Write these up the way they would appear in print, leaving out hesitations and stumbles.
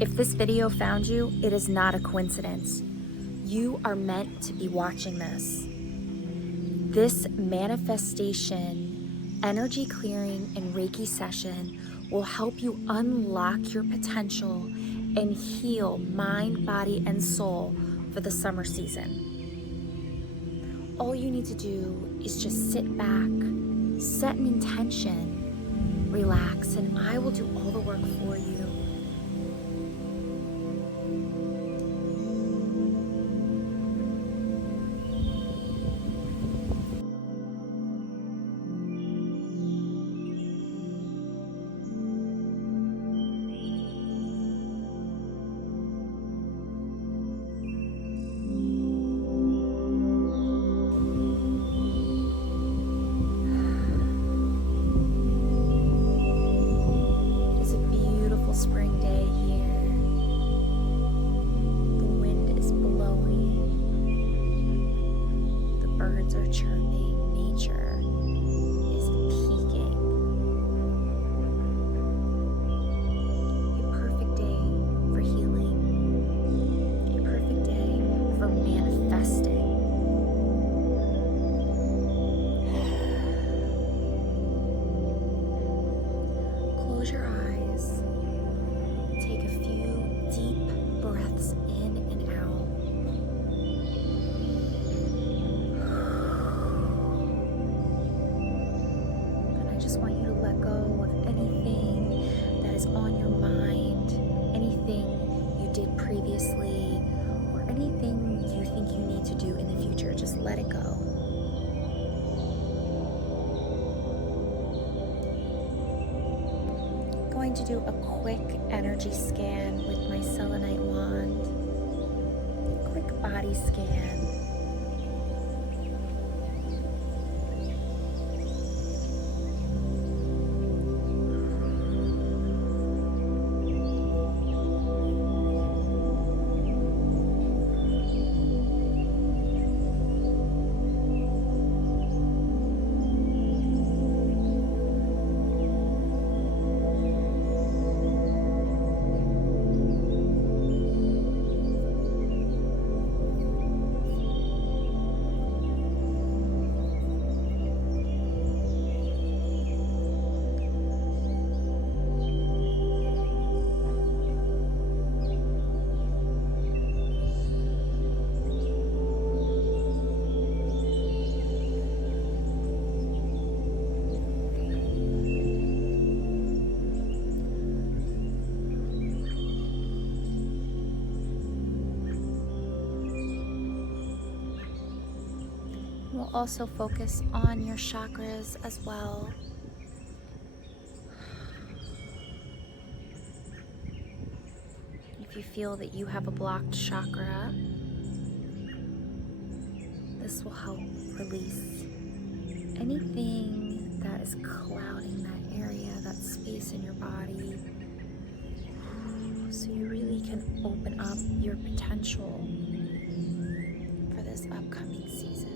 If this video found you, it is not a coincidence. You are meant to be watching this. This manifestation, energy clearing, and Reiki session will help you unlock your potential and heal mind, body, and soul for the summer season. All you need to do is just sit back, set an intention, relax, and I will do all the work for you. Spring day here. The wind is blowing. The birds are chirping. Nature is peaking. A perfect day for healing. A perfect day for manifesting. Close your eyes. Take a few deep breaths in and out. And I just want you to let go of anything that is on your mind, anything you did previously, or anything you think you need to do in the future. Just let it go. Going to do a quick energy scan with my selenite wand. Quick body scan. We'll also focus on your chakras as well. If you feel that you have a blocked chakra, this will help release anything that is clouding that area, that space in your body, so you really can open up your potential for this upcoming season.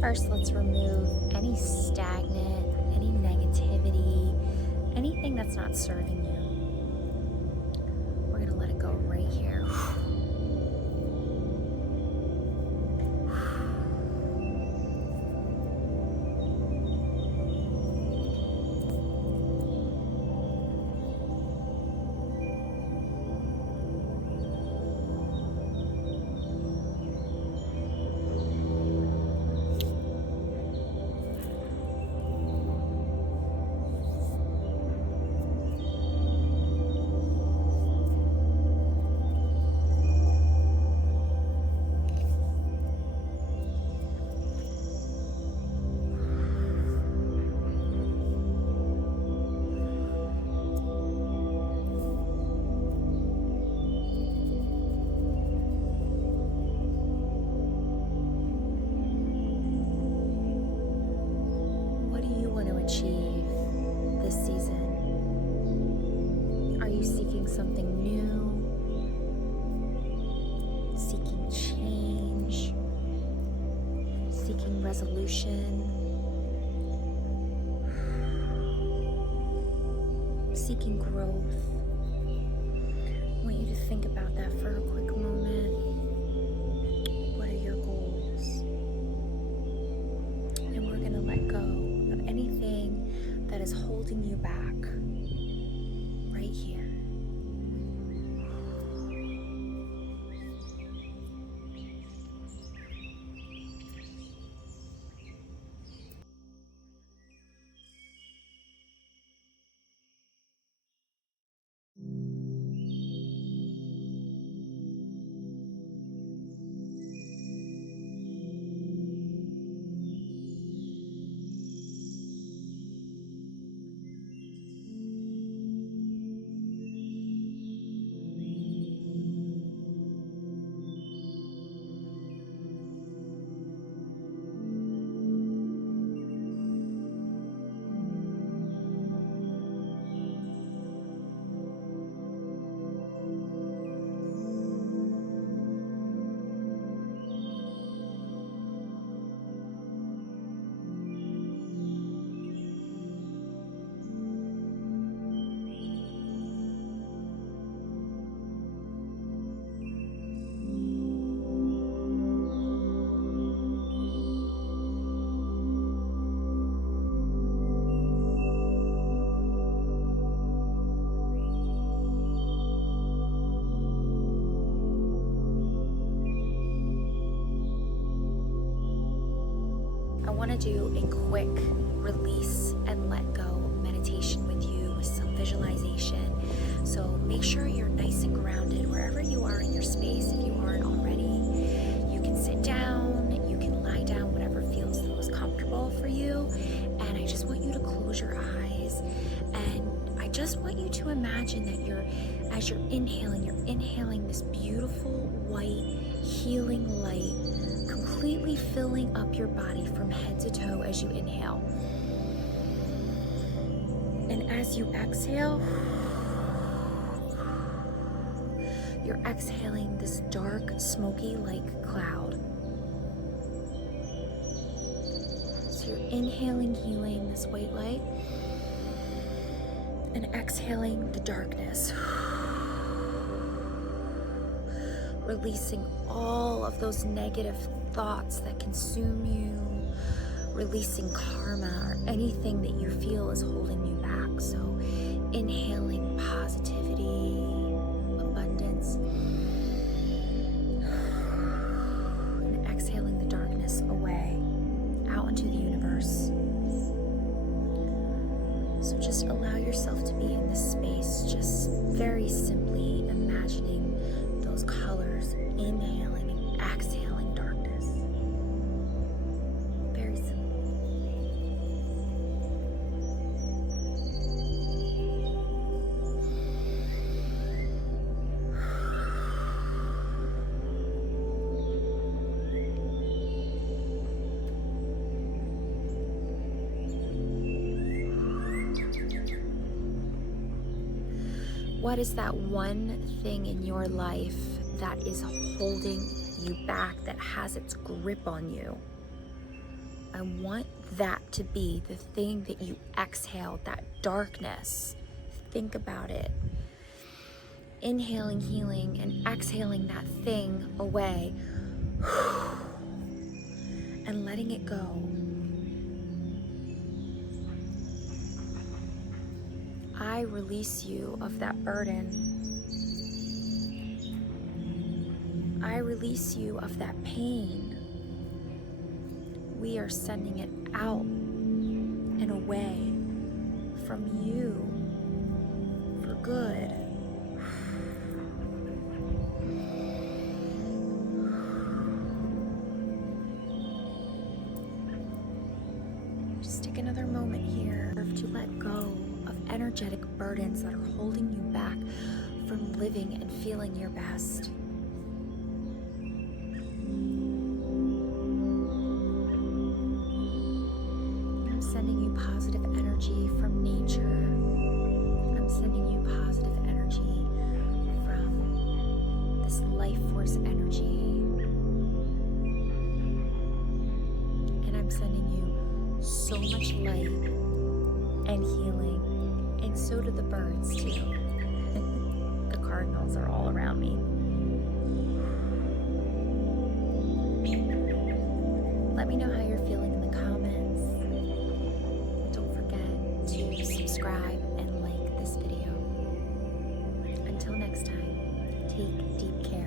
First, let's remove any stagnant, any negativity, anything that's not serving you. We're going to let it go right here. season? Are you seeking something new? Seeking change? Seeking resolution? Seeking growth? I want you to think about that for a quick moment. What are your goals? And we're going to let go of anything that is holding you back right here. I want to do a quick release and let go meditation with you with some visualization. So make sure you're nice and grounded wherever you are in your space. If you aren't already, you can sit down, you can lie down, whatever feels the most comfortable for you. And I just want you to close your eyes, and I just want you to imagine that as you're inhaling this beautiful white healing light, completely filling up your body from head to toe as you inhale. And as you exhale, you're exhaling this dark, smoky-like cloud. So you're inhaling healing, this white light, and exhaling the darkness. Releasing all of those negative thoughts that consume you, releasing karma or anything that you feel is holding you back. So inhaling positivity, abundance, and exhaling the darkness away, out into the universe. So just allow yourself to be in this space, just very simply imagining those colors, inhaling and exhaling darkness. Very simple. What is that one thing in your life that is holding you back, that has its grip on you? I want that to be the thing that you exhale, that darkness. Think about it. Inhaling healing and exhaling that thing away and letting it go. I release you of that burden. I release you of that pain. We are sending it out and away from you for good. Just take another moment here to let go of energetic burdens that are holding you back from living and feeling your best. I'm sending you positive energy from nature, source energy. And I'm sending you so much light and healing. And so do the birds too. The cardinals are all around me. Let me know how you're feeling in the comments. Don't forget to subscribe and like this video. Until next time, take deep care.